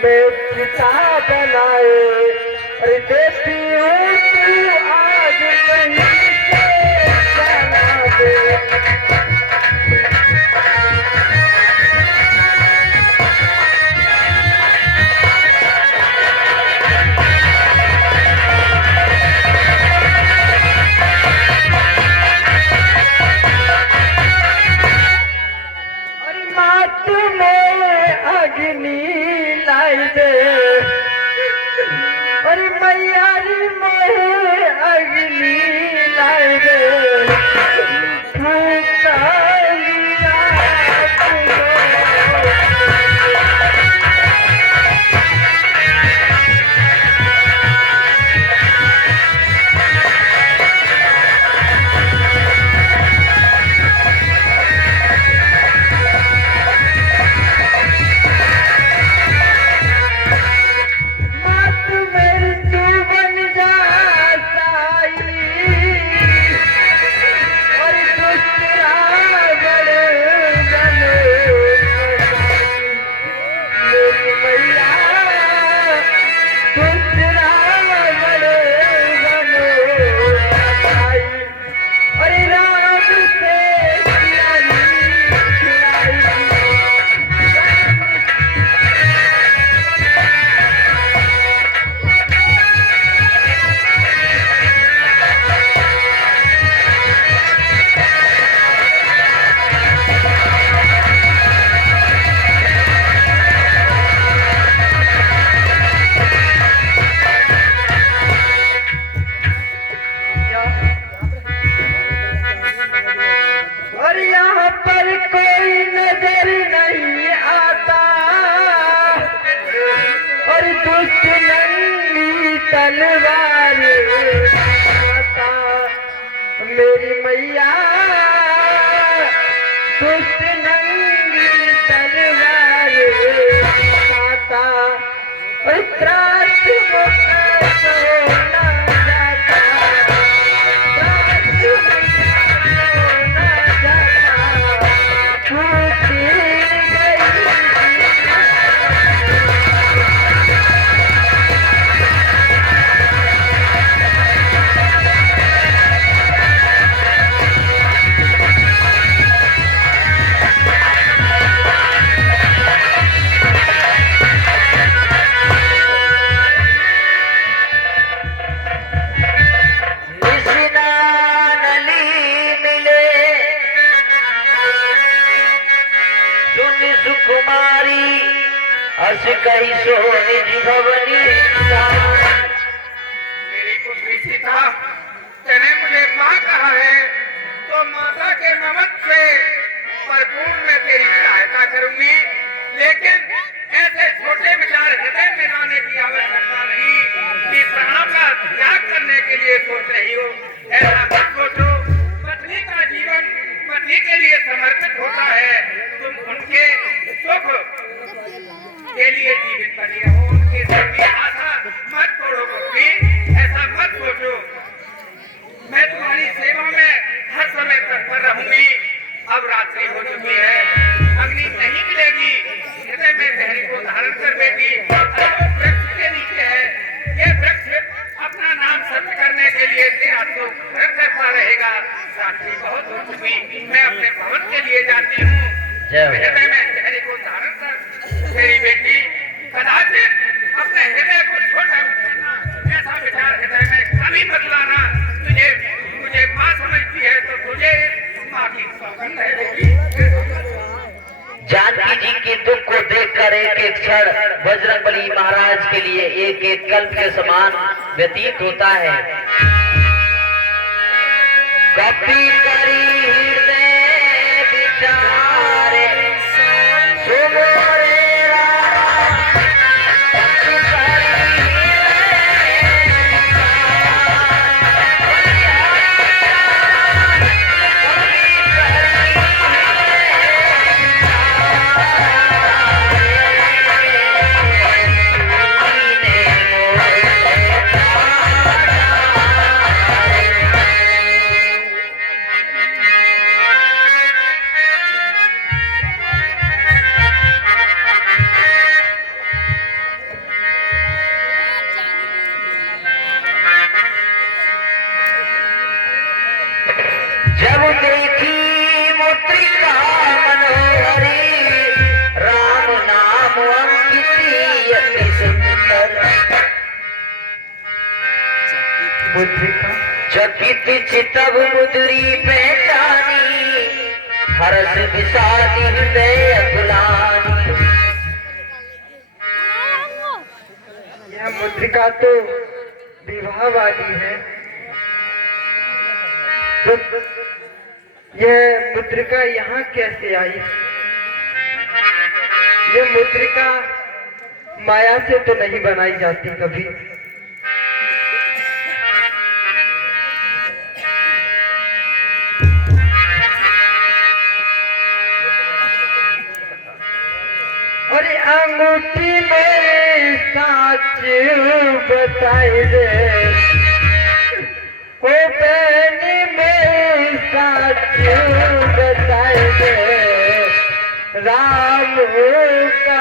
मैं चिता बनाए। अरे देती हूँ तू आज कहीं से जाना दे। मात में अग्नि लाई दे। और मैयारी में अग्नि लाई दे। फूका लिया तलवार माता मेरी मैया दुष्ट नंगी तलवार माता। त्रास सोना जाता, त्रास सोना जाता, छूटी गई। कुमारी हर्ष कही सोने जी भवनी। मेरी पुत्री सीता, तेने मुझे माँ कहा है तो माता के ममत्व से भरपूर मैं तेरी सहायता करूंगी, लेकिन ऐसे छोटे विचार हृदय में लाने की आवश्यकता नहीं कि प्राण का त्याग करने के लिए सोच रही हो। ऐसा मत सोचो। पत्नी का जीवन पति के लिए समर्पित होता है। तुम उनके सुख के लिए जीवित बने हो, उनके सुख की आशा मत तोड़ो पुत्री। ऐसा मत सोचो। मैं तुम्हारी सेवा में हर समय तत्पर रहूंगी। अब रात्रि हो चुकी है, अग्नि नहीं मिलेगी। हृदय में पहरे को धारण कर बेटी वृक्ष के नीचे है। ये वृक्ष अपना नाम सत्य करने के लिए तेरा तो करता रहेगा। रात्रि बहुत हो चुकी, मैं अपने भवन के लिए जाती हूँ। हृदय में पहरे को धारण कर मेरी बेटी। कदाचित अपने हृदय को छोटा मत करना। ऐसा विचार हृदय में कभी मत लाना। मुझे माँ समझती है तो तुझे माँ की सौगंध है बेटी। जानकी जी के दुख को देखकर एक एक क्षण बजरंगबली महाराज के लिए एक एक कल्प के समान व्यतीत होता है। कभी करी हृदय विचारे सुमोरे मुद्रिका चकित चितव मुद्री पहचानी, हर्ष विषाद हृदय अकुलानी। यह मुद्रिका तो विवाह वाली है। तो यह मुद्रिका यहाँ कैसे आई? यह मुद्रिका माया से तो नहीं बनाई जाती कभी। अरे अंगूठी में साच बताए दे, ओ बहन में साच बताए दे, राम का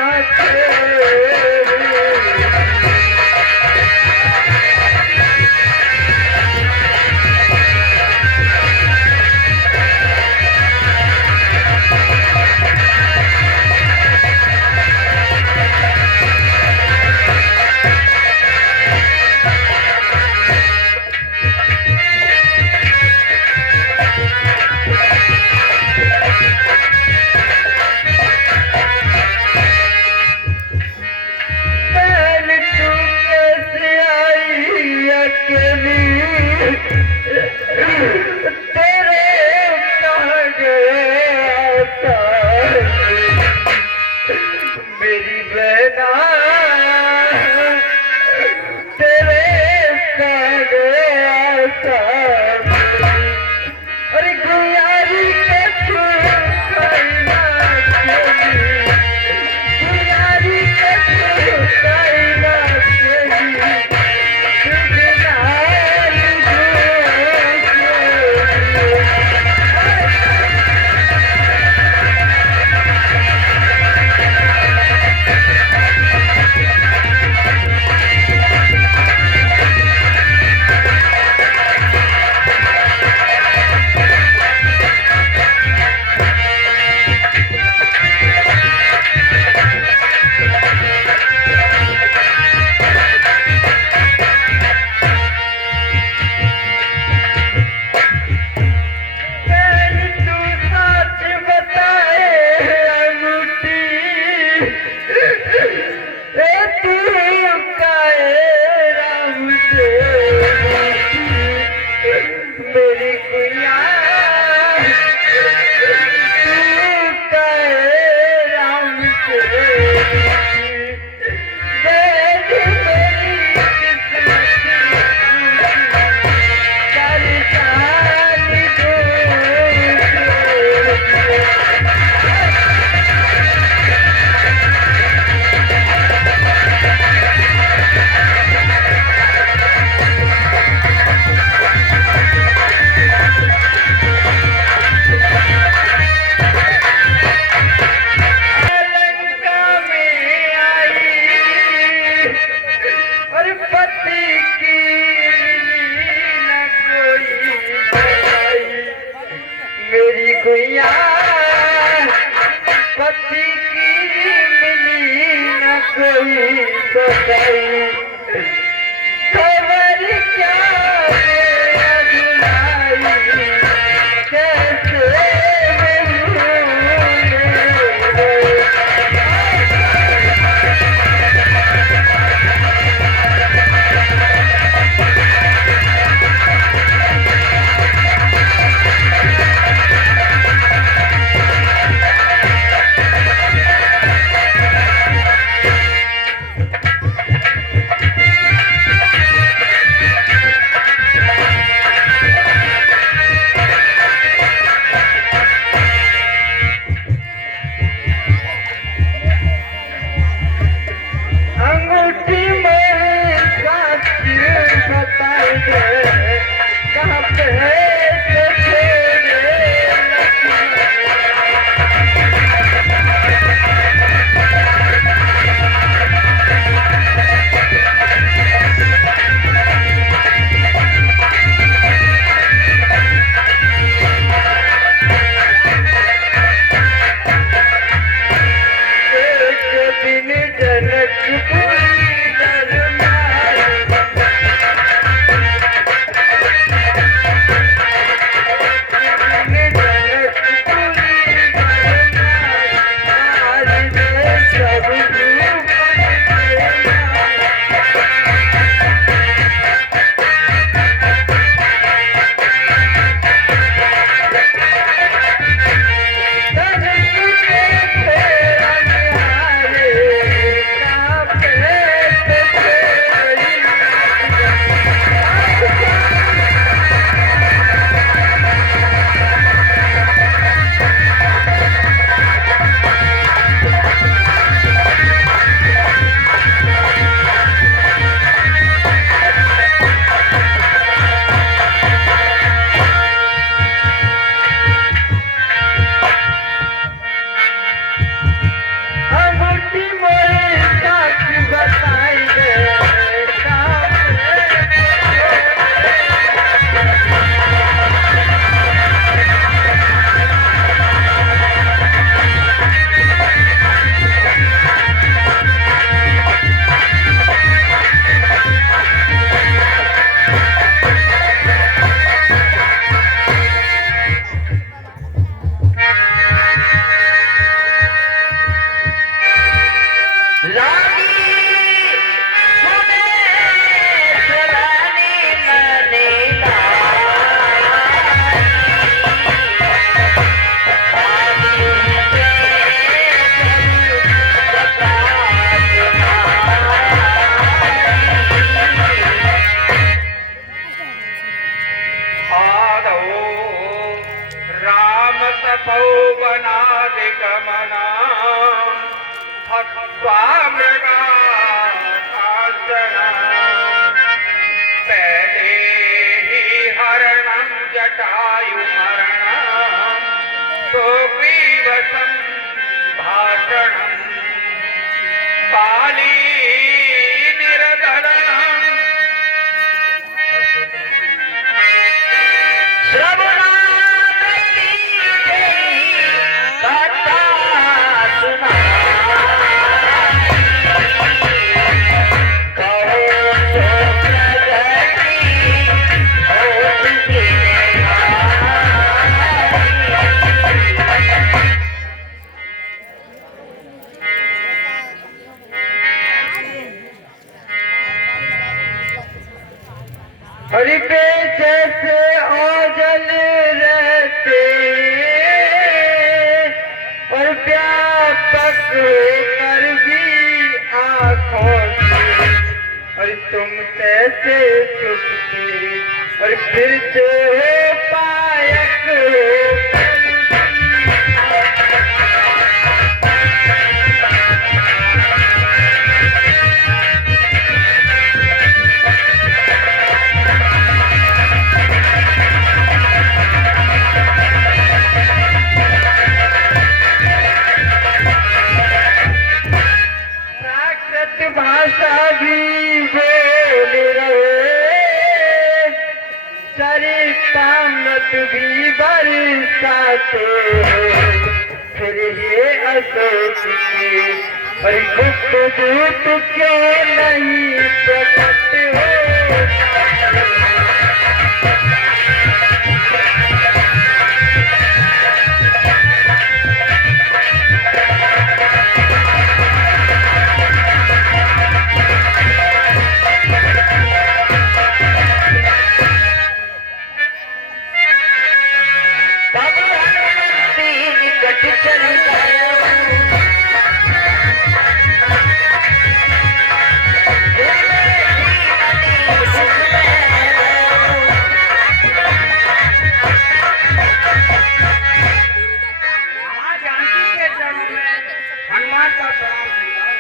मृगा कांचना पहले ही हरणं जटायु मरणं सुग्रीवसं भाषणं काली निर्धरणं श्रवणागति कथा सुना कहो सो प्रगति होगी हरि पे जैसे ओझल रहते और व्यापक कर भी आँखों से और तुम कैसे छुपते और फिरते हो पायक होकर प्राकृत भाषा भी बोल रहे चरितामृत भी बरसाते हो फिर ये अशोक के और गुप्त दूत क्यों नहीं प्रकट हो तब हनुमंती निकट चल गए मां जानकी के चरणों में हनुमान का प्रणाम स्वीकार।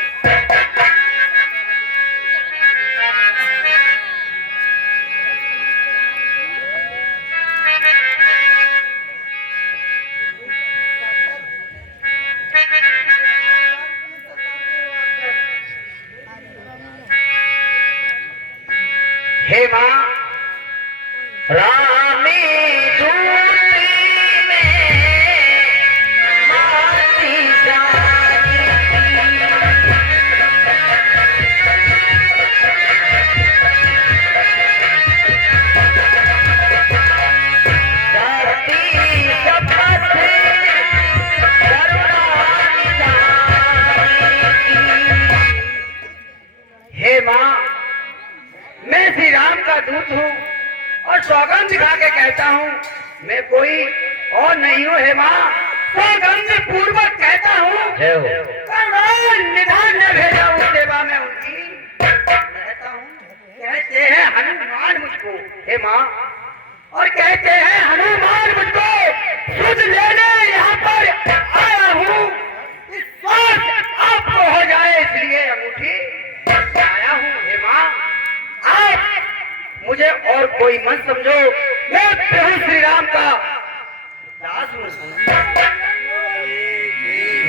हे मां रामी दूती में माती जानी धरती शपथ करुणा निधानी। हे मां मैं श्री राम का दूत हूँ और सौगंध दिखा के कहता हूँ मैं कोई और नहीं हूँ। हे माँ सौगंध पूर्वक कहता हूँ करुणा निधान न भेजा हूँ सेवा में उनकी रहता हूँ। कहते हैं हनुमान मुझको हे माँ और कहते हैं हनुमान मुझको सुध लेने यहाँ पर आया हूँ। इस स्वार्थ आपको हो जाए इसलिए अंगूठी आया हूँ। हे माँ आप मुझे और कोई मत समझो मैं प्रभु श्री राम का दास हूँ।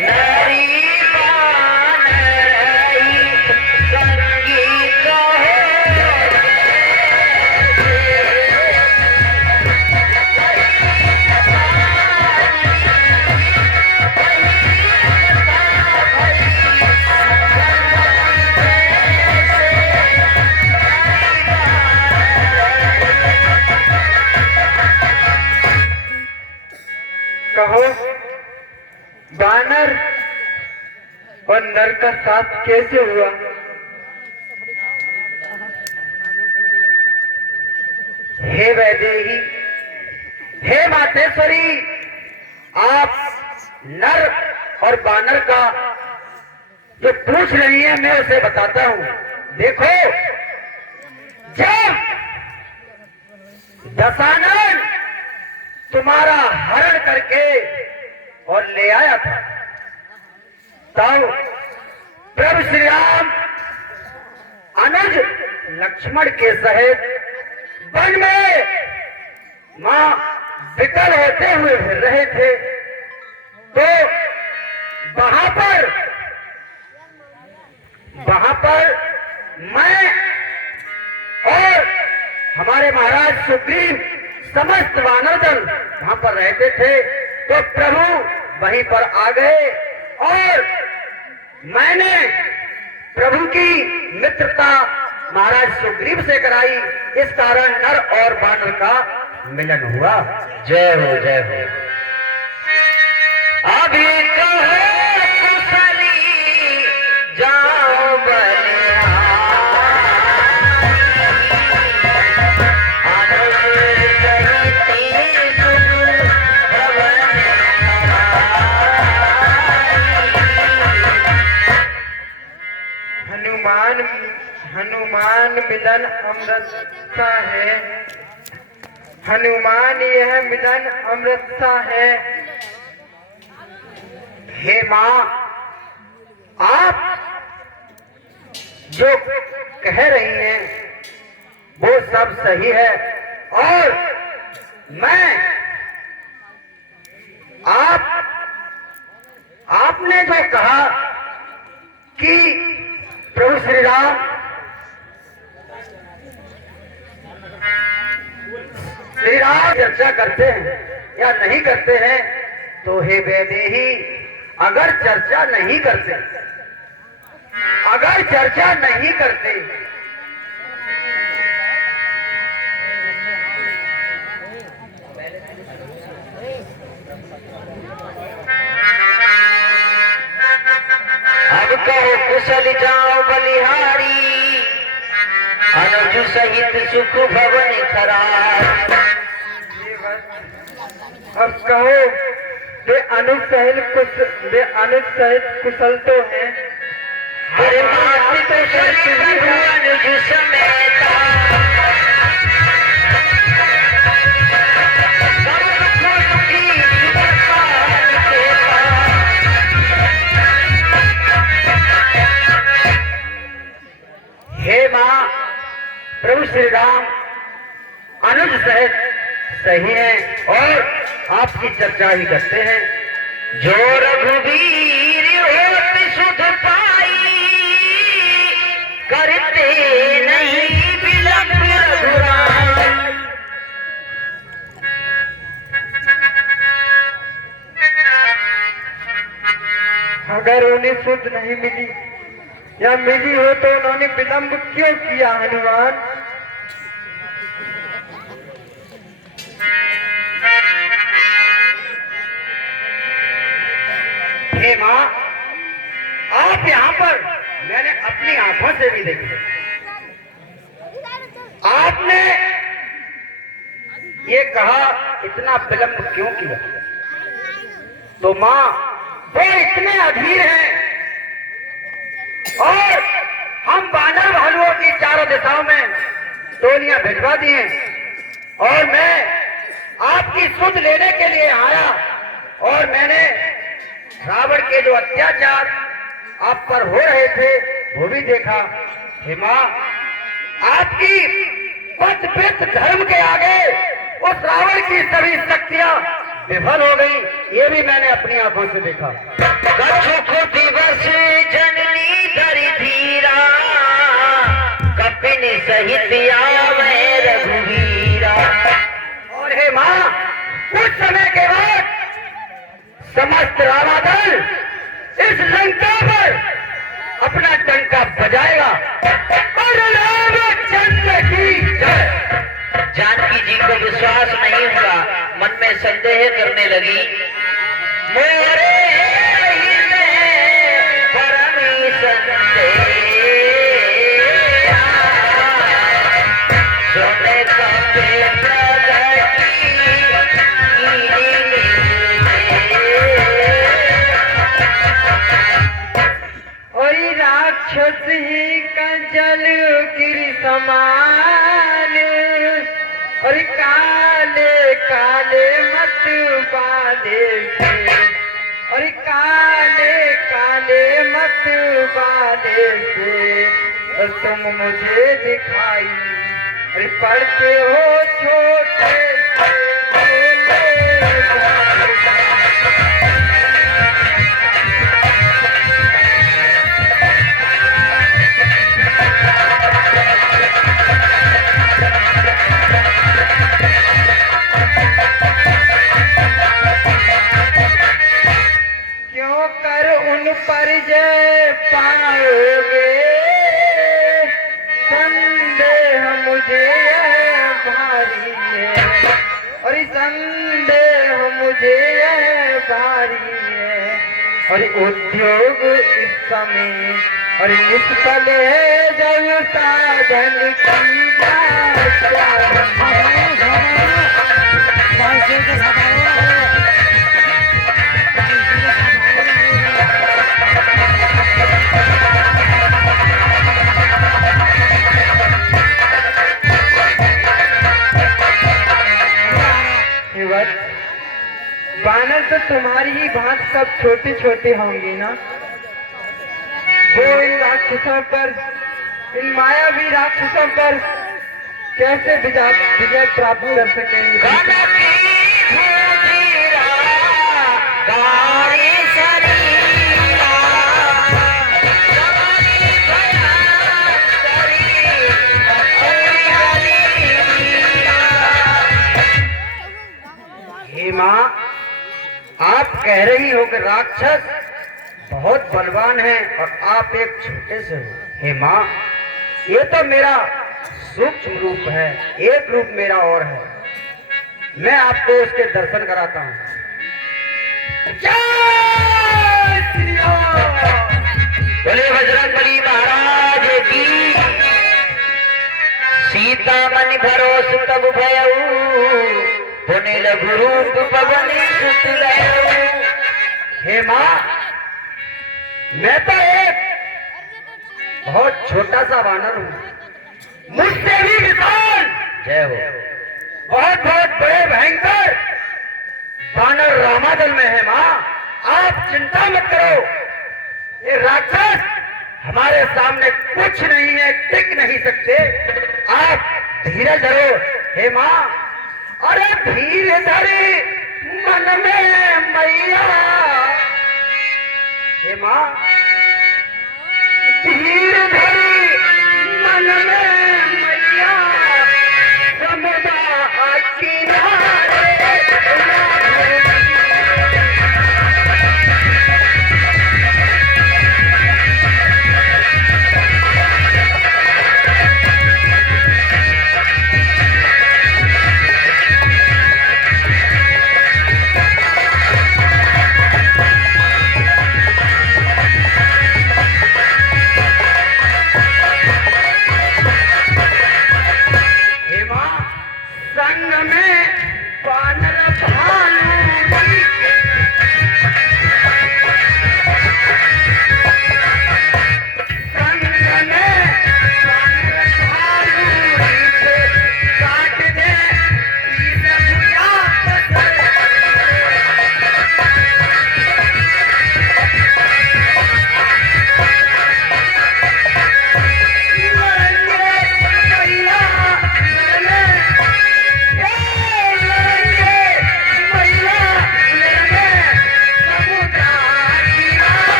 नरी बानरई संगी कहे कहो बानर और नर का साथ कैसे हुआ? हे वैदेही हे मातेश्वरी आप नर और बानर का जो पूछ रही है मैं उसे बताता हूँ। देखो जब दशानन तुम्हारा हरण करके और ले आया था तब प्रभु श्री राम अनुज लक्ष्मण के सहित वन में मां विकल होते हुए फिर रहे थे, तो वहां पर मैं और हमारे महाराज सुग्रीव समस्त वानर दल वहां पर रहते थे। तो प्रभु वहीं पर आ गए और मैंने प्रभु की मित्रता महाराज सुग्रीव से कराई। इस कारण नर और वानर का मिलन हुआ। जय हो जय हो। अभी कहो कुशली जाओ बलिहारी, हनुमान मिलन अमृत सा है, हनुमान यह मिलन अमृत सा है। हे मां, आप जो कह रही हैं वो सब सही है, और मैं आपने जो कहा कि प्रभु श्री राम चर्चा करते हैं या नहीं करते हैं, तो हे वैदेही, अगर चर्चा नहीं करते अब कहो कुशल जाओ बलिहारी, अनुज सहित सुख भवन खरार। अब कहो वे अनुज सहित कुशल तो है, हरे मात तो अनुज समेता, हे मां, प्रभु श्री राम अनुज सहित सही है और आपकी चर्चा ही करते हैं। जो रघुवीर होत सुध पाई, करते नहीं विलंब रघुराई। अगर उन्हें सुध नहीं मिली या मिली हो तो उन्होंने विलंब क्यों किया हनुमान? हे मां, आप यहाँ पर मैंने अपनी आंखों से भी देखा, आपने ये कहा इतना विलंब क्यों किया? तो मां, वो इतने अधीर हैं और हम वानर भालुओं की चारों दिशाओं में टोलियां भिजवा दी हैं, और मैं आपकी सुध लेने के लिए आया और मैंने रावण के जो अत्याचार आप पर हो रहे थे वो भी देखा। हे मां, आपकी पथभ्रष्ट धर्म के आगे उस रावण की सभी शक्तियां विफल हो गई, ये भी मैंने अपनी आंखों से देखा। कछु दिवस जननी धरि धीरा, कपिन सहित आवे रघुवीरा। और हे मां, कुछ समय के बाद समस्त रामादल इस लंका पर अपना डंका बजाएगा और रामचंद्र की जय। जानकी जी को विश्वास नहीं हुआ, मन में संदेह करने लगी। मोरे परमी संदेह, सोने का पेट राक्षस ही का जल गिर समान, और काले काले मत बाले से अरे काले काले मत वाले से तुम मुझे दिखाई, अरे पढ़ते हो छोटे से बोले जाए। क्यों कर उन पर जय पाओगे, संदेह मुझे यह भारी है, और संदेह मुझे यह भारी है, और उद्योग इस समय और निष्फल है जब साधन की बानर तो तुम्हारी ही भांति सब छोटे छोटे होंगे ना, वो इन राक्षसों पर, इन मायावी राक्षसों पर कैसे विजय प्राप्त कर सकेंगे। हे माँ, आप कह रही हो कि राक्षस बहुत बलवान है और आप एक छोटे से हो। हे माँ, ये तो मेरा सूक्ष्म रूप है, एक रूप मेरा और है, मैं आपको उसके दर्शन कराता हूँ। जय श्री राम। बोले बजरंगबली महाराज की। सीता मन भरोस तब भयऊ, पुने लघु रूप पवन सुत लयो। हे माँ, मैं तो एक बहुत छोटा सा वानर हूँ, मुझसे भी विशाल जय हो बहुत बहुत बड़े भयंकर वानर रामादल में है। माँ, आप चिंता मत करो, ये राक्षस हमारे सामने कुछ नहीं है, टिक नहीं सकते, आप धीरज धरो। हे माँ, अरे धीर धरे मन में मैया। हे माँ, धीर धरे मन में मैया, समुद्र किनारे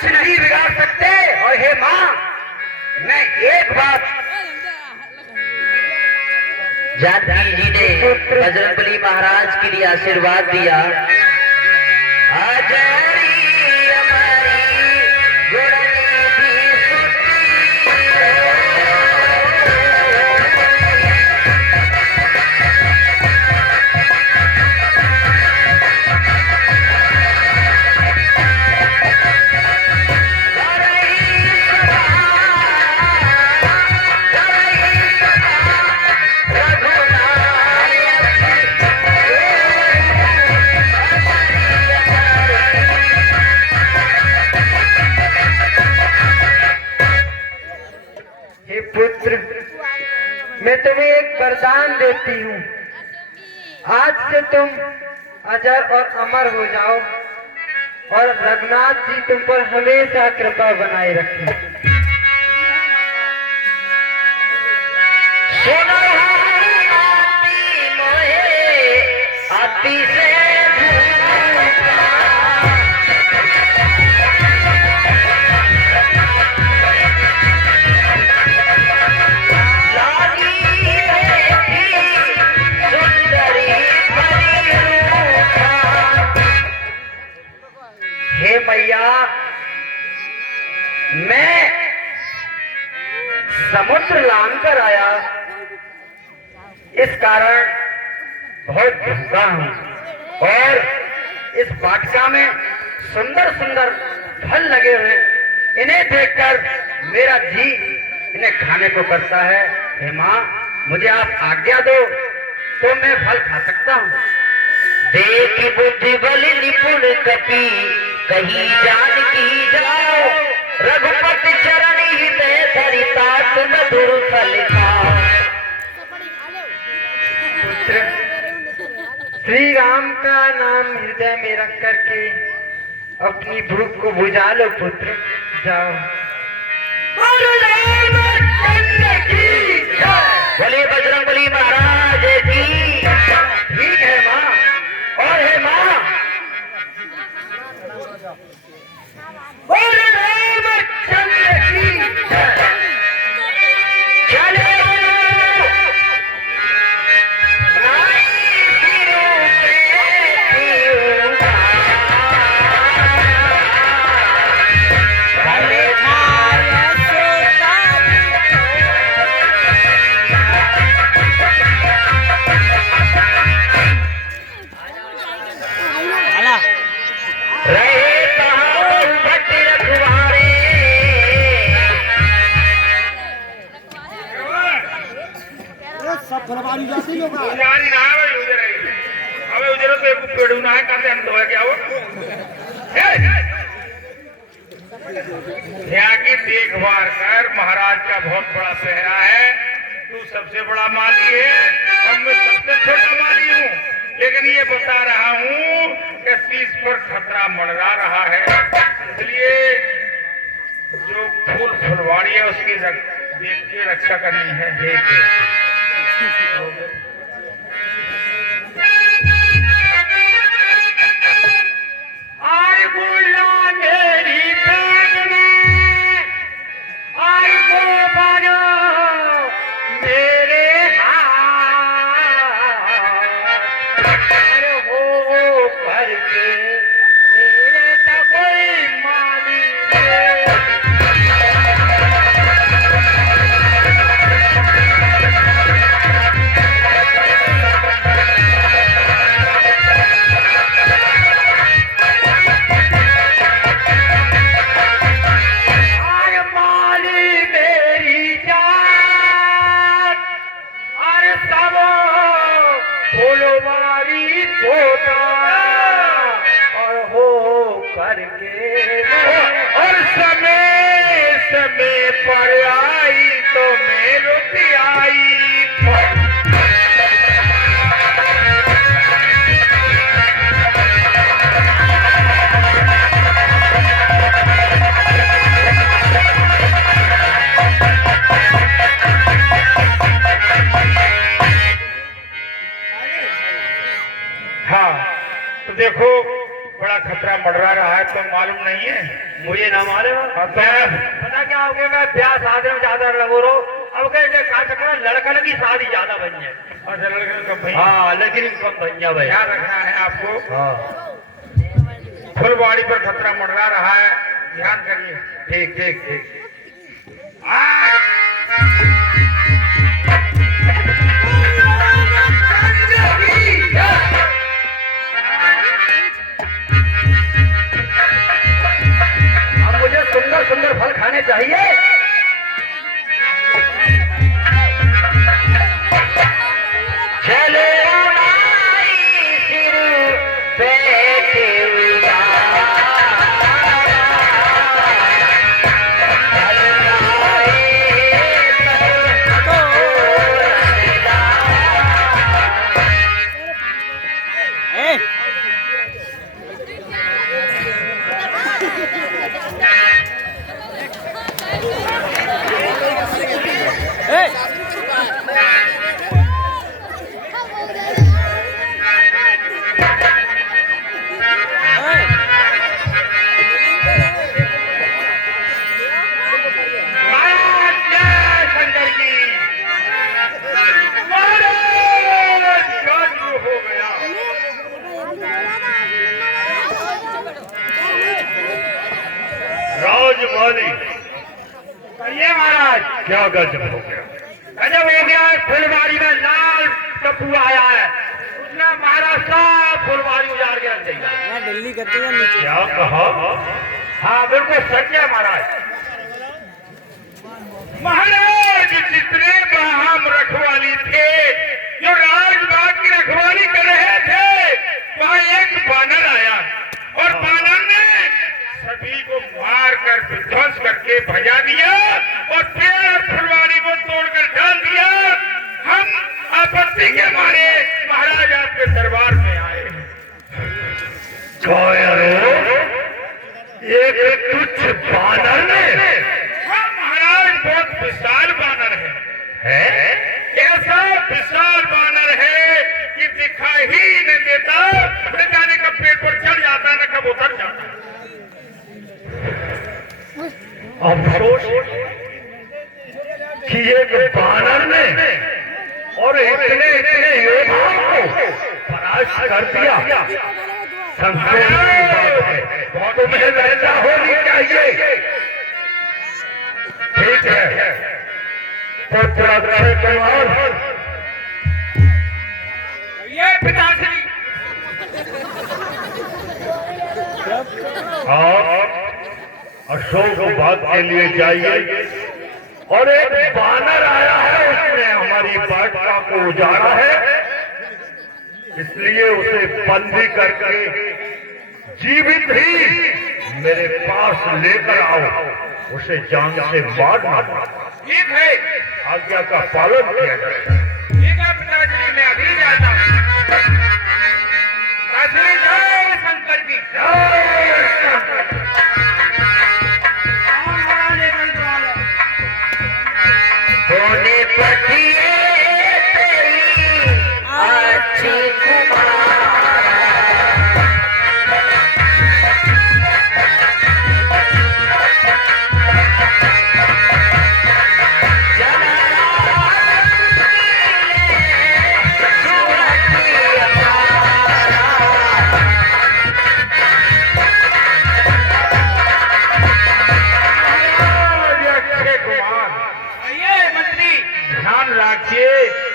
कुछ नहीं बिगाड़ सकते। और हे माँ, मैं एक बात, जानकी जी ने बजरंगबली महाराज के लिए आशीर्वाद दिया। आजारी हमारी गुड़नी भी सुती हे पुत्र, मैं तुम्हें एक वरदान देती हूँ। आज से तुम अजर और अमर हो जाओ और रघुनाथ जी तुम पर हमेशा कृपा बनाए रखें। सुनो आती मोहे आती से हे मैया, मैं समुद्र लांग कर आया, इस कारण बहुत भूखा हूँ। और इस वाटिका में सुंदर सुंदर फल लगे हुए, इन्हें देखकर मेरा जी इन्हें खाने को करता है। हे माँ, मुझे आप आज्ञा दो तो मैं फल खा सकता हूँ। देख बुद्धि बलि निपुण कपि कहीं जान की जाओ रघुपति चरण ही में धरिता मधुर फल खाओ। पुत्र, श्री राम का नाम हृदय में रख करके अपनी भूख को बुझा लो पुत्र, जाओ। बोले बजरंगबली महाराज की। ठीक है माँ। और हे माँ, बोलो रामचंद्र की जय। चलो रहे कहाँ भट्ट रखवारे। उजारी ना आवे उजरे अबे उजरे तो एक पेड़ू ना है काते हम धोए क्या हो यहाँ की देखभाल कर। महाराज का बहुत बड़ा पहरा है। तू सबसे बड़ा माली है और मैं सबसे छोटा माली हूँ, लेकिन ये बता रहा हूँ कि शीश पर खतरा मंडरा रहा है। इसलिए जो फूल फुलवाड़ी है उसकी देख के रक्षा करनी है। देख आय गुल्ला मेरी बैग में, आय गो बनो मेरे हाथ। अरे हो करके मेरे तो कोई माली नहीं। और समय समय पर आई तो मैं रुक आई। हाँ तो देखो बड़ा खतरा मंडरा रहा है तो मालूम नहीं है? मुझे ना मालूम है। पता क्या हो गया, ब्याह शादी में ज्यादा लगो रो। अब कहे का चक्कर लड़कन की शादी ज्यादा बन जाए। अच्छा, लड़के कम भाई। हाँ, लेकिन कम बन जाए भाई। ध्यान रखना है आपको। हाँ, फुलवाड़ी पर खतरा मंडरा रहा है, ध्यान करिए। ठीक ठीक ठीक। अब मुझे सुंदर सुंदर फल खाने चाहिए। चलो नाई सिर बैठे हुआ कहिए महाराज, क्या गजब हो गया? गजब हो गया। फुलवाड़ी में लाल टप्पू आया है, उसने हमारा सब फुलवाड़ी उजाड़ के रख दिया। दिल्ली करते हैं नीचे। क्या कहा? हाँ बिल्कुल सच है महाराज। महाराज जितने बाहम रखवाली थे जो राजबाग की रखवाली कर रहे थे, वहाँ एक बानर आया और बानर ने सभी को मार कर विध्वंस करके भजा दिया और पेड़ और फुलवाड़ी को तोड़कर डाल दिया। हम आपत्ति के मारे महाराज आपके दरबार में आए। एक तुच्छ बानर ने? हाँ महाराज, बहुत विशाल बानर है। ऐसा विशाल बानर है कि दिखाई ही नहीं देता, न जाने कब पेड़ पर चढ़ जाता न कब उतर जाता। अफसोस कि एक बानर ने और इतने इतने योद्धाओं को परास्त कर दिया। संतोष की बात है, तुम्हें लज्जा होनी चाहिए। ठीक है, पुत्र अक्षय कुमार, ये पिताश्री आप अशोक बात के लिए जाइए। और एक बानर आया है, उसने हमारी वाटिका को उजाड़ा है, इसलिए उसे बंदी करके जीवित ही मेरे पास लेकर आओ, उसे जान से मारना। ठीक है, आज्ञा का पालन किया जाए। ठीक है पिताश्री, मैं अभी जाता हूँ। पिताश्री जय शंकर की होने पतिए तेरी अच्छी कुमार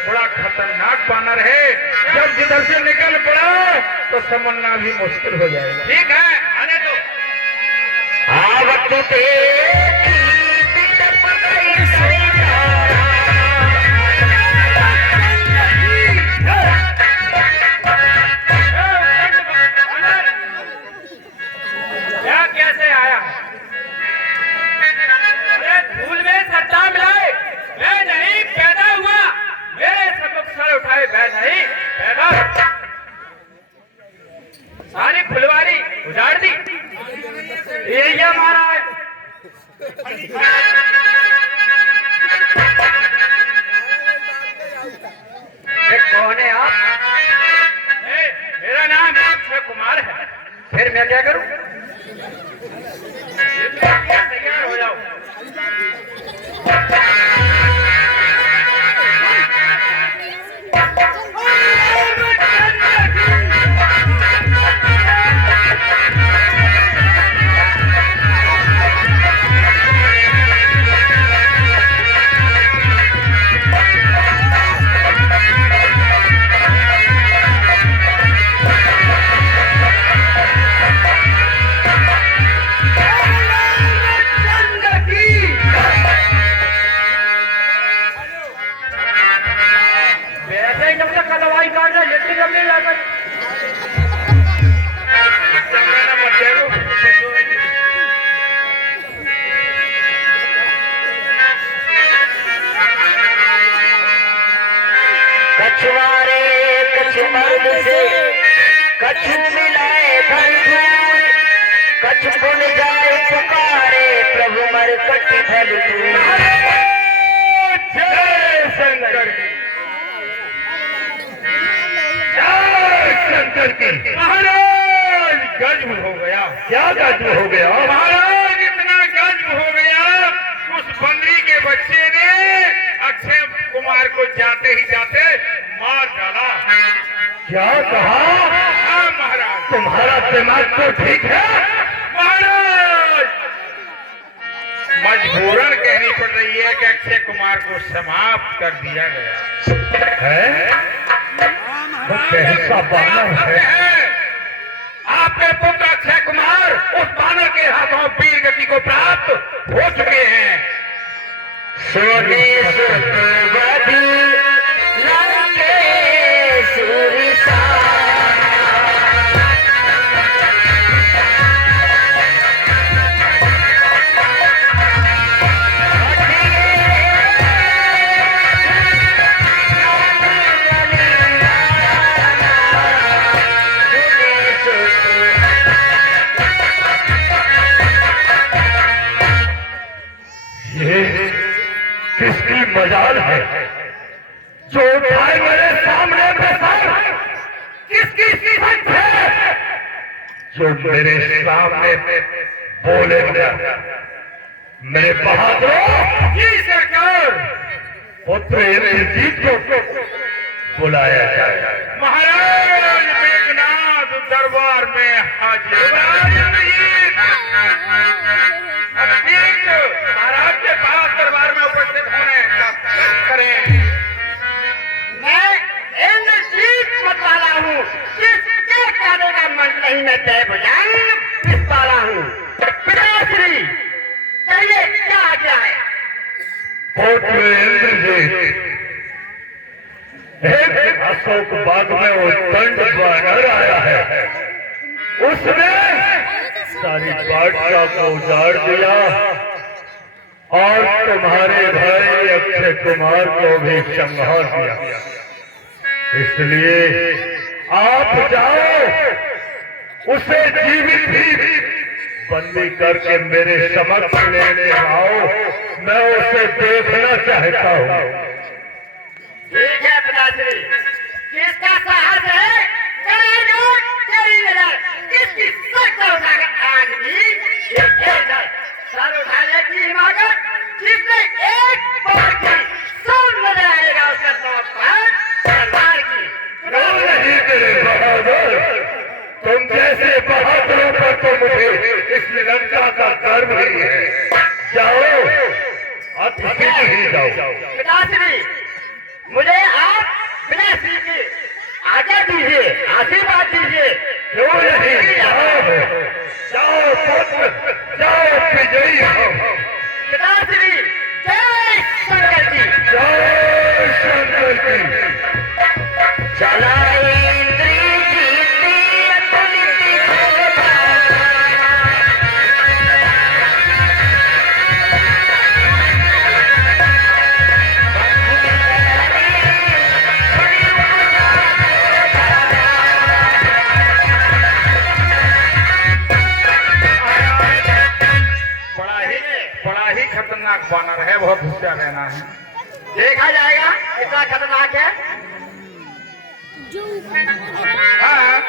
बड़ा खतरनाक बानर है, जब जिधर से निकल पड़ा तो समझना भी मुश्किल हो जाएगा। ठीक है, आने दो। आवत तेरी पिटप गई सरकारा क्या कैसे आया? अरे धूल में सट्टा मिलाए, मैं नहीं पैदा हुआ, मेरे सबक सर उठाए बैठ नहीं पैदा। सारी फुलवारी उजाड़ दी, ये क्या मारा है? कौन है आप? मेरा नाम अक्षय कुमार है। फिर मैं क्या करूं? मर्द से कछु मिलाए धन धूल, कछु पुन जाए पुकारे प्रभु मरकट फल दूर। जय शंकर की, जय शंकर की। महाराज गजब हो गया। क्या गजब हो गया महाराज? इतना गजब हो गया, उस बंदरी के बच्चे ने अक्षय कुमार को जाते ही जाते मार डाला। क्या कहा? हाँ महाराज। तुम्हारा दिमाग तो ठीक है महाराज? मजबूरन कहनी पड़ रही है कि अक्षय कुमार को समाप्त कर दिया गया है। वो कैसा बानर है? आपके पुत्र अक्षय कुमार उस बानर के हाथों वीर गति को प्राप्त हो चुके हैं। सोने सुतवधु लंकेश्वर सा, किसकी मजाल है जो उठाए मेरे सामने बेसार? किसकी सिफत है जो मेरे सामने बोले? मेरे बहादुरों की सरकार, पुत्र इंद्रजीत को बुलाया जाए। महाराज मेघनाथ दरबार में हाजिर। महाराज के पास दरबार में उपस्थित होने करें। मैं इंद्रजीत मतवाला हूँ, जिसके कहने का मन नहीं मैं तय बजाय वाला हूँ। पिताश्री कहिए क्या है? पुत्र इंद्रजीत, एक अशोक बाग में उत्तंड बानर आया है। उसने सारी बादशाह को उजाड़ दिया और तुम्हारे भाई अक्षय कुमार को भी संहार दिया। इसलिए आप जाओ, उसे जीवित भी बंदी करके मेरे समक्ष लेने आओ। मैं उसे देखना चाहता हूँ। ठीक है पिताश्री, किसका साहस है? तेरी नोट, तेरी नजर, किसकी सर उठाकर आज भी सर उठाने की हिमाकत, जिसने एक बार की सब नजर आएगा उसका नौक पर सरदार की। नहीं मेरे बहादुर, तुम जैसे बहादुरों पर तो मुझे इस लंका का गर्व ही है। जाओ, अतिथि ही जाओ। पिताश्री, मुझे आप बिना श्री की आज्ञा दीजिए, आशीर्वाद दीजिए। क्यों नहीं? जाओ, जाओ पुत्र, जाओ, विजयी हो। पिताश्री जय शंकर की। जय शंकर की। चला इंद्रजीत अतुलित घोड़ा, बड़ा ही खतरनाक बानर है, बहुत होशियार रहना है। देखा जाएगा कितना खतरनाक है। हाँ,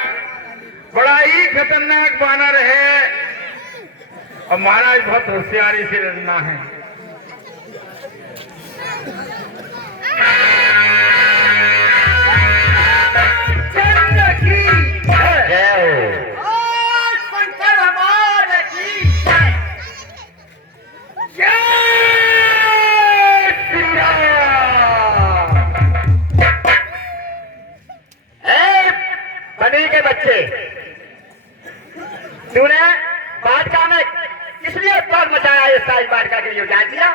बड़ा ही खतरनाक बानर है और महाराज बहुत होशियारी से लड़ना है। चंद्र की जय हो। और शंकर हमारे की जय। जय श्री राम। ए बनी के बच्चे, तूने बादशाह में किस लिए उत्पाद मचाया? इस सारी बादशाह के लिए जान दिया?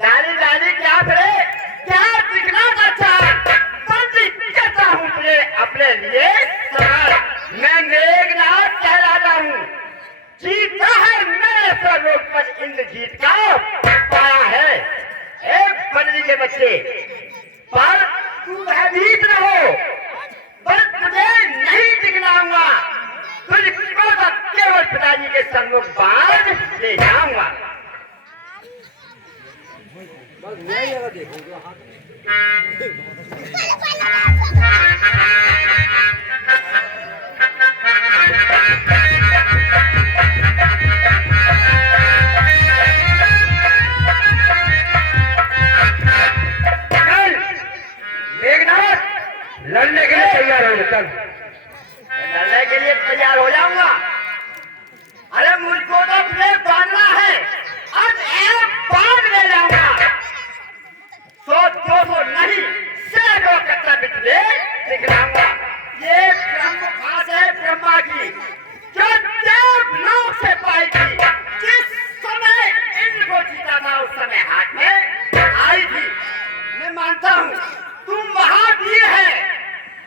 डाली डाली क्या थे? क्या दिखना अच्छा बंदी कहता हूँ तुझे अपने लिए सवाल। मैं मेघनाथ कहलाता हूँ, जीता है मेरे स्वरूप पर इंद्रजीत का पाया है। एक बंदी के बच्चे पर तू भयभीत न हो, पर तुझे नहीं दिखलाऊंगा। तुझको तो केवल पिताजी के सन्मुख बांध ले जाऊंगा। लड़ने के लिए तैयार हो चल। लड़ने के लिए तैयार हो जाऊंगा। अरे मुझको तो तुझे बांधना है, आज एक बांध ले जाऊंगा। सौ नहीं, सैकड़ों कट्टा भी तुझे दिखलाऊंगा। ये ब्रह्म घास है ब्रह्मा की, जो देवलोक से पाई थी। जिस समय इनको जीता था उस समय हाथ में आई थी। मैं मानता हूँ तुम महावीर है,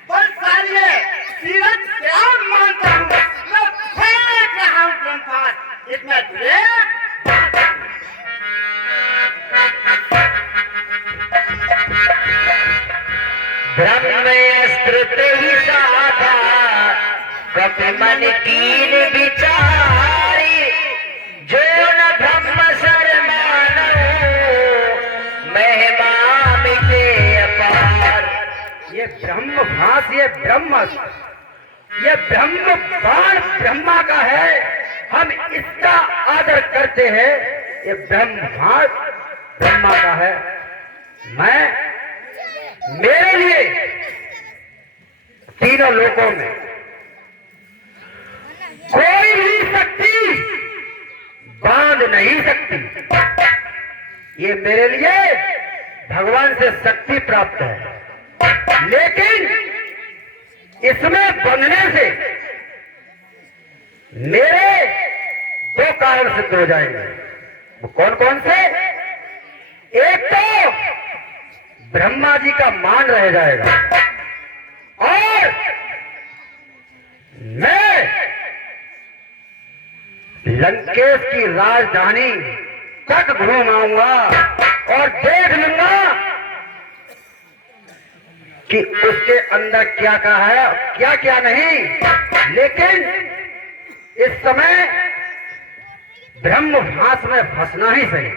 पर सालिए सीरत क्या मानता हूँ। मैं फेंक रहा हूँ ब्रह्मास्त्र, इसमें तुझे ब्रह्मास्त्र ते ही साधा, कपि मन कीन विचारी। जो न ब्रह्म सर मानऊ, महिमा मिटे अपार। ये ब्रह्म भास, ये ब्रह्म बाण ब्रह्मा का है, हम इसका आदर करते हैं। ये ब्रह्म भास ब्रह्मा का है। मेरे लिए तीनों लोकों में कोई भी शक्ति बांध नहीं सकती। ये मेरे लिए भगवान से शक्ति प्राप्त है, लेकिन इसमें बंधने से मेरे दो कारण सिद्ध हो जाएंगे। वो कौन कौन से? एक तो ब्रह्मा जी का मान रह जाएगा, और मैं लंकेश की राजधानी तक घूम आऊंगा और देख लूंगा कि उसके अंदर क्या क्या है, क्या क्या नहीं। लेकिन इस समय ब्रह्म भास में फंसना ही सही।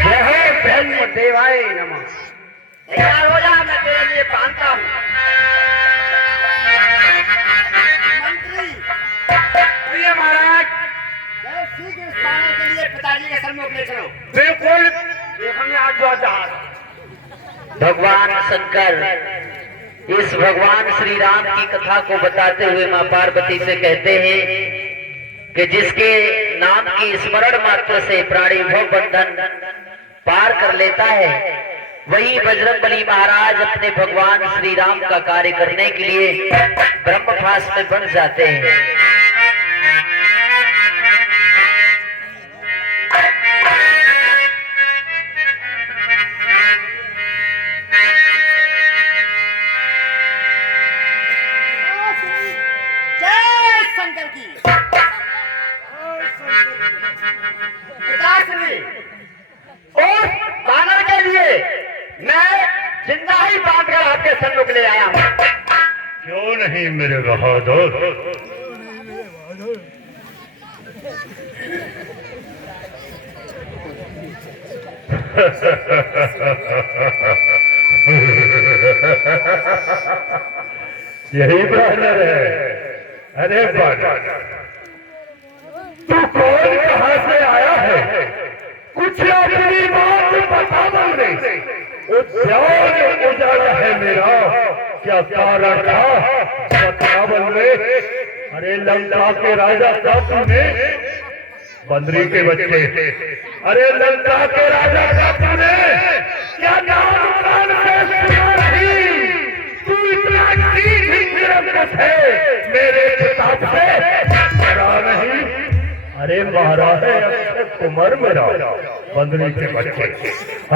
जय हो ब्रह्म देवाय नमः। तैयार हो जा, मैं तेरे लिए बांधता हूँ। मंत्री प्रिय महाराज, शीघ्र इस बांधने के लिए पिताजी के सन्मुख ले चलो। बिल्कुल देखोगे आज जो जहाज। भगवान शंकर इस भगवान श्री राम की कथा को बताते हुए मां पार्वती से कहते हैं कि जिसके नाम की स्मरण मात्र से प्राणी भव बंधन पार कर लेता है, वही बजरंगबली महाराज अपने भगवान श्री राम का कार्य करने के लिए ब्रह्मभास में बन जाते हैं। और बानर के लिए मैं जिंदा ही बांध कर आपके सन्मुख ले आया हूँ। क्यों नहीं मेरे बहादुर? यही बानर है। अरे बानर, तू कौन, कहां से आया है? कुछ अपनी बात बता दे। उद्यान उजाला है मेरा, क्या कारण था वृंदावन में? अरे लंका के राजा का तूने बंदरी के बच्चे, अरे लंका के राजा का तूने क्या नाम कान से सुना नहीं? तू इतना निरंकुश है, मेरे प्रताप से डरा नहीं? अरे मारा है अक्षय कुमार मेरा, बंदरी के बच्चे।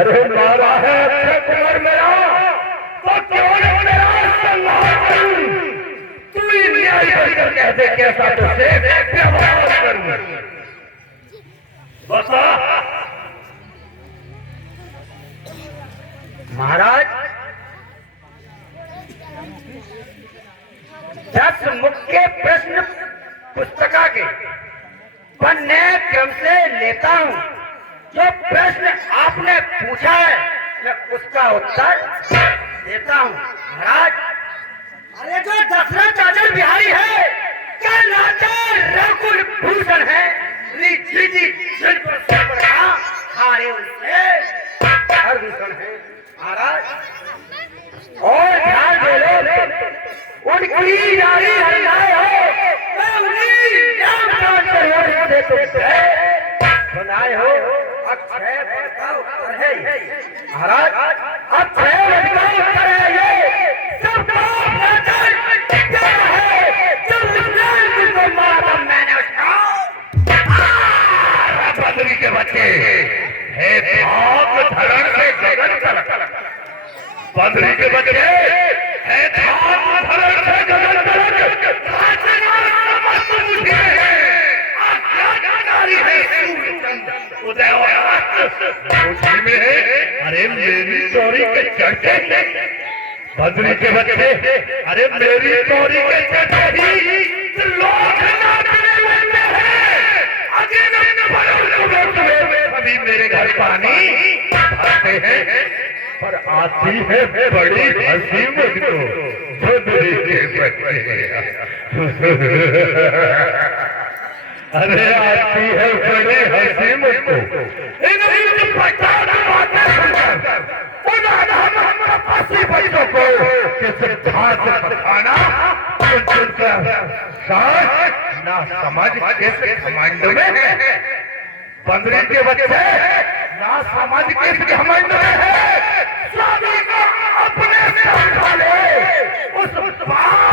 अरे मारा है अक्षय कुमार मेरा, तो क्यों न मेरा संहार करूं? तू ही न्याय करके कह दे कैसा तुझसे व्यवहार करूं। बसा महाराज 10 मुख्य प्रश्न पुस्तिका के पन्ने क्रम से लेता हूँ। जो प्रश्न आपने पूछा है मैं उसका उत्तर देता हूँ। महाराज, अरे जो दशरथ राजन बिहारी है क्या लाचार रघुकुल भूषण है, हारे उनसे हर दूषण है। महाराज और ध्यान दे लो, उनकी नारी हरियाई हो, मैं उन्हीं नाम से बनाए हो अक्षय वध का उत्तर है ये। महाराज अक्षय वध का उत्तर है ये। सबका क्या है जब उसने को मारा मैंने उसको। बद्री के बच्चे हे भाग धरण से गगन तलक, बद्री के बच्चे हे भाग धरण से गगन तलक, उदय उसी में है। अरे मेरी चोरी के चढ़ते बद्री के बच्चे, अरे मेरी चोरी के चढ़ते ही लोग नाचने लगते हैं। अभी मेरे घर पानी भरते हैं पर आती है बड़ी हंसी मुझको बद्री के बच्चे। अरे आती है बड़ी हंसी मुझको बच्चों को पकाना ना समझ किस घमंड में है। बंदरी के बच्चे ना समझ किस घमंड में है। स्वामी को अपने समझा ले, उस वाले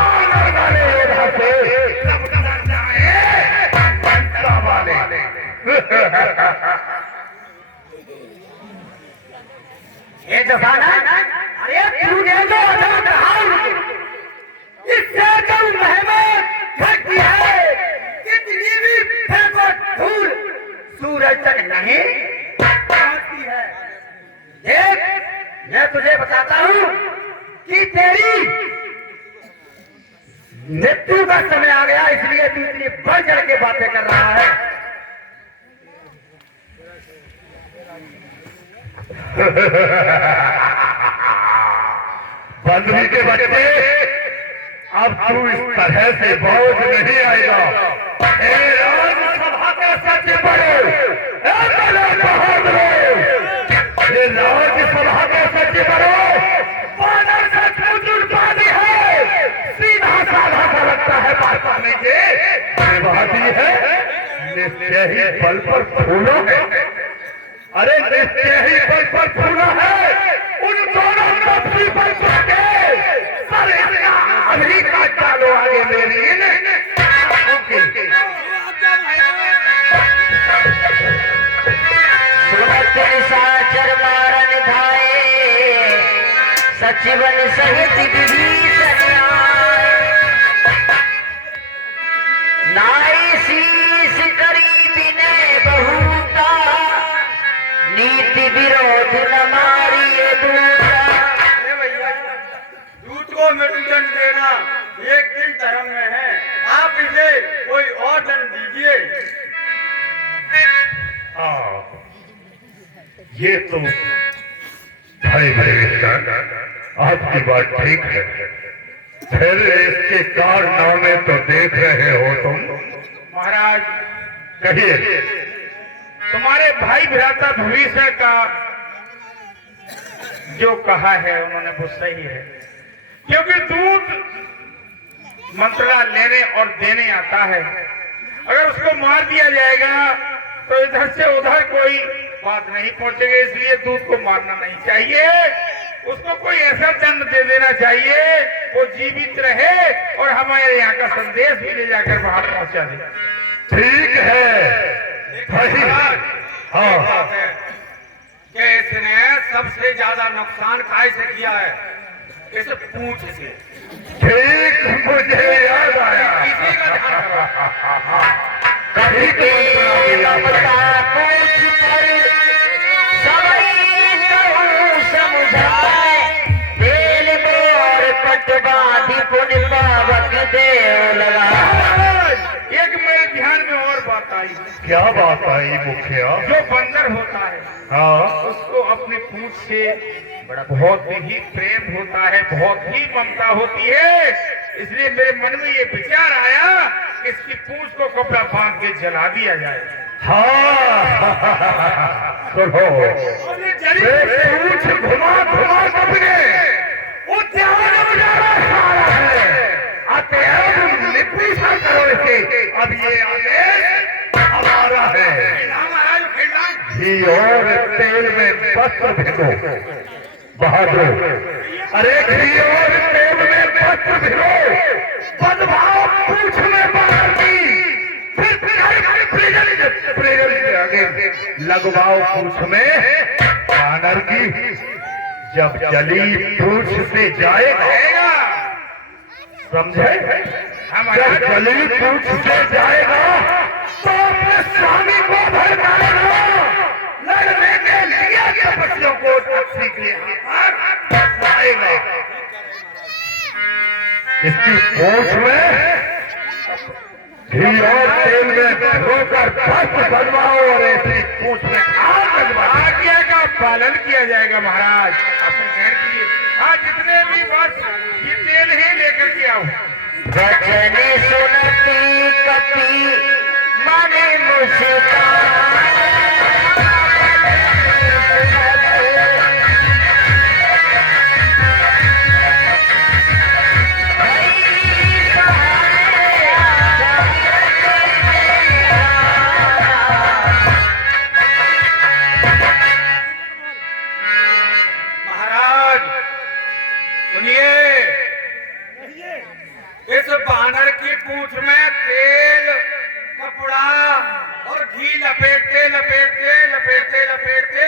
ये जबाना, अरे तूने तो इससे कम मेहनत घटती है, कितनी भी फेंको धूल सूरज तक नहीं पहुंचती है। देख, मैं तुझे बताता हूँ कि तेरी मृत्यु का समय आ गया, इसलिए तू इतनी बढ़ चढ़ के बातें कर रहा है। बंदरी के बच्चे अब तू इस तरह से बोझ नहीं आएगा। राज्यसभा के सचिव बड़े, ये राज्यसभा के सचिव बड़े बानर से चुनौती है। सीधा साधा सा लगता है बात करने के, विवादी है, निश्चय ही बल पर फूलो है। अरे निश्चय ही बल पर फूलो है। उन दोनों नफसी पर के अभी का चालो आगे मेरी साचर मारन धाये, सचिवन सहित विभीषण नाई शीश करी विनय बहुता, नीति विरोध न मारिए दूता। दूत को मृत्युदंड देना ये किस धर्म में है? आप इसे कोई और दंड दीजिए। ये तो भाई आपकी बात ठीक है, फिर इसके कारनामे तो देख रहे हो तुम। महाराज कहिए। तुम्हारे भाई भ्राता भविष्य का जो कहा है उन्होंने वो सही है, क्योंकि दूत मंत्रणा लेने और देने आता है। अगर उसको मार दिया जाएगा तो इधर से उधर कोई बात नहीं पहुंचेगी, इसलिए दूत को मारना नहीं चाहिए। उसको कोई ऐसा दंड दे देना चाहिए वो जीवित रहे और हमारे यहाँ का संदेश भी ले जाकर बाहर पहुंचा दे। ठीक है भाई। हाँ, कि इसने सबसे ज्यादा नुकसान काय से किया है? इस पूंछ से। ठीक, मुझे याद आया। किसी का ध्यान करो। कभी पूछ पर सबई कहूँ समझा देव लगा। एक मेरे ध्यान में और बात आई। क्या बात आई मुखिया? जो बंदर होता है हाँ, उसको अपनी पूंछ से बहुत ही प्रेम होता है, बहुत ही ममता होती है। इसलिए मेरे मन में ये विचार आया कि इसकी पूंछ को कपड़ा बांध के जला दिया जाए। हाँ, सुनो, और ये जली पूछ घुमा घुमा कपड़े उद्यान में जा रहा है। अतएव लिपि सा करो इसे। अब ये आदेश हमारा है। महाराज खिलाओ। घी और तेल में वस्त्र भिगो। बहादुर, अरे घी और तेल में वस्त्र भिगो, बदभाव पूछ में बाहर की, फिर प्रेजल के आगे लगवाओ पूछ में बानर की। जब जली पूछ से जाएगा, समझे? जब जली पूछ से जाएगा तो अपने स्वामी को भड़काएगा। लड़ने के लिए के बच्चों को सीख लिया आएगा। इसकी पूंछ में घी और तेल में भिगोकर वस्त्र बनवाओ और ऐसी पूंछ में आग लगवाओ। आज्ञा का पालन किया जाएगा महाराज। अपने कहने के लिए हाँ, जितने भी बस ये तेल ही लेकर के आओ। वचन सुनती कपि मन मुस्कान। महाराज सुनिए, इस बानर की पूंछ में तेल, कपड़ा और घी लपेटते लपेटते लपेटते लपेटते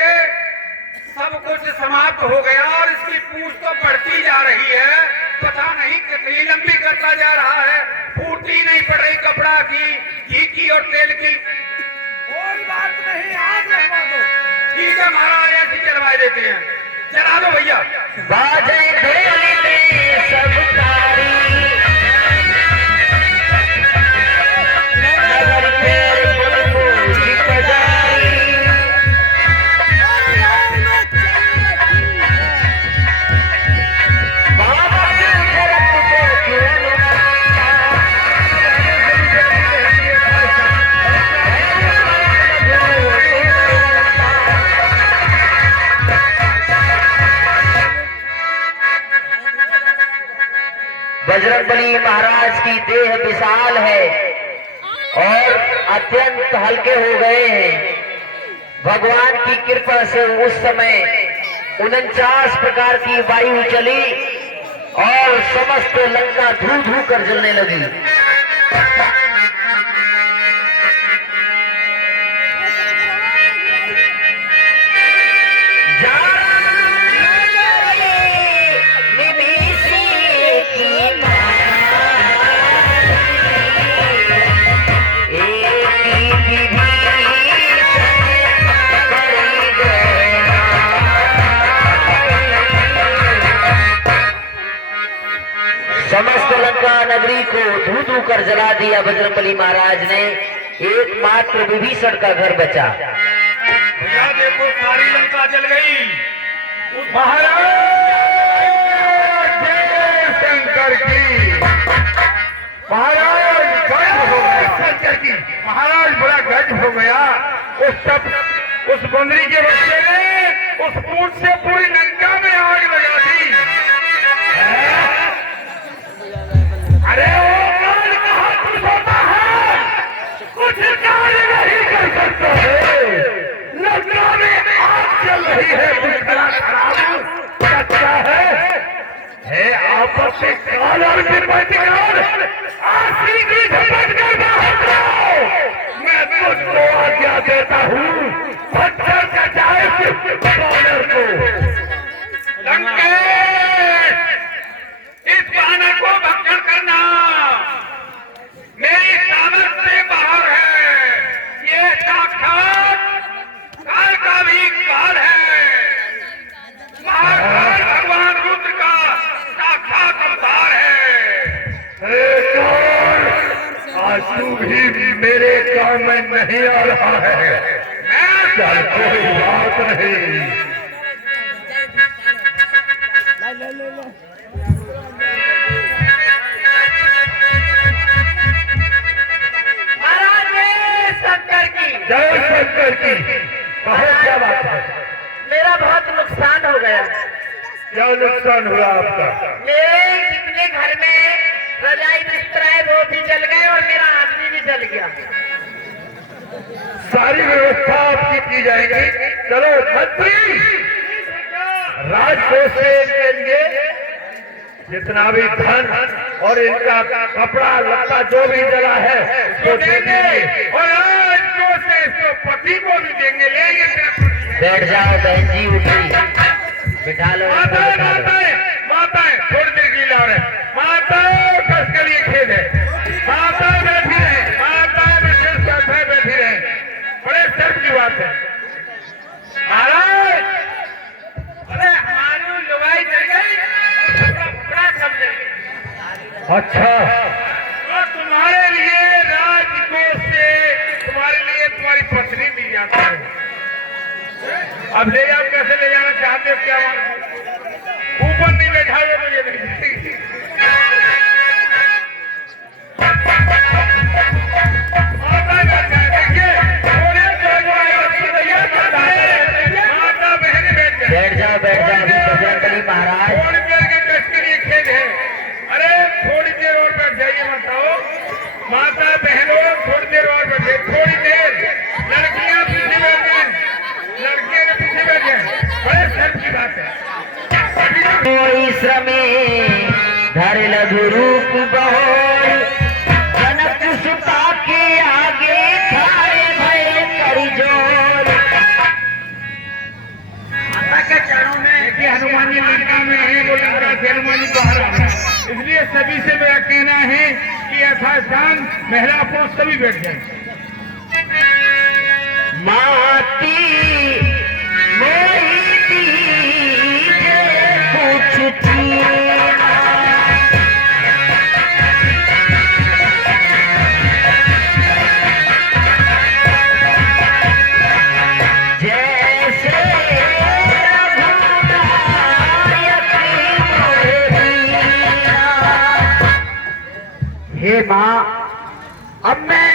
सब कुछ समाप्त हो गया और इसकी पूंछ तो बढ़ती जा रही है। पता नहीं कितनी लंबी करता जा रहा है, फूटी नहीं पड़ रही कपड़ा की, घी की और तेल की। कोई बात नहीं, आग लगवा दो। ठीक है महाराज, ऐसी जलवा देते हैं। चला दो भैया। बाजे ढोल में सब तारी, नगर पैर बुलबुल की बजाई। बाबा के भरत को क्यों बजरंगबली महाराज की देह विशाल है और अत्यंत हल्के हो गए हैं। भगवान की कृपा से उस समय 49 प्रकार की वायु चली और समस्त लंका धू धू कर जलने लगी। समस्त लंका नगरी को धू धू कर जला दिया बजरंगबली महाराज ने। एकमात्र विभीषण का घर बचा। भैया देखो, सारी लंका जल गई। महाराज जय शंकर की। महाराज गज हो गया शंकर की। महाराज बड़ा गज हो गया। उस बंदरी के बच्चे ने उस पूंछ से पूरी लंका में आग लगा दी। अरे वो काल कहाँ कुछ होता है, कुछ कार्य नहीं कर सकता है। लंका में आग चल रही है, बुखरा खराब कच्चा है आपस में काल और निर्वैतिकार आशी की झपट कर बाहर आओ। मैं तुझको आज्ञा देता हूँ, पत्थर का जाए बानर को। लंकेश, इस बानर को भक्षण करना मेरी सामर्थ से बाहर है। ये साक्षात काल का भी काल है। महाकाल भगवान रुद्र का साक्षात अवतार है। भी मेरे काम में नहीं आ रहा है। चल कोई बात नहीं। महाराज शंकर की जय शंकर की। कहो क्या बात है? मेरा बहुत नुकसान हो गया। क्या नुकसान हुआ आपका? मेरे जितने घर में रजाई बिस्तर है वो भी जल गए और मेरा आदमी भी जल गया। सारी व्यवस्था आपकी की जाएगी। चलो मंत्री, राजकोष से इनके लिए जितना भी धन और इनका कपड़ा लत्ता जो भी जला है उसको दे देंगे और राजकोष से इसको पति को भी देंगे, लेंगे। बैठ जाओ बहन जी, उठी बिठा लो। माताएं माताएं माताएं थोड़ी देर के लिए ला रहे हैं। माताओं कस के लिए खेल है। माताएं बैठी रहे, माताएं बैठी रहे। बड़े शर्म की बात है महाराज। अरे हमारी लुगाई जल गई, बड़ा सब जल गई। अच्छा, और तुम्हारे लिए राजकोष से तुम्हारे लिए तुम्हारी पत्नी दी जाती है। अब ले जाओ, कैसे ले जाना चाहते हो? क्या ऊपर नहीं बैठाओगे तो ये नहीं। माता बहन बैठ जाए। बैठ जाओ बजरंगबली महाराज। थोड़ी देर के कष्ट के लिए खेल है। अरे थोड़ी देर और बैठ जाइए, बताओ माता बहनों, थोड़ी देर और बैठे। थोड़ी देर लड़कियां पीछे बैठ जाए, लड़कियां के पीछे बैठ जाए। बड़े शर्म की बात है। कोई श्रमे धर लघु रूप बहोर, जनक सुता के आगे खाए भय करी जोर। माता के चरणों में देखिए, हनुमान जी लंका में है, वो लंका से हनुमान जी बाहर आ रहे हैं। इसलिए सभी से मेरा कहना है कि यथास्थान महिला पुरुष सभी बैठ जाए। माती मोही दीजे कुछ चीना, जैसे रघुनायक मोहे दीना। हे माँ, अब मैं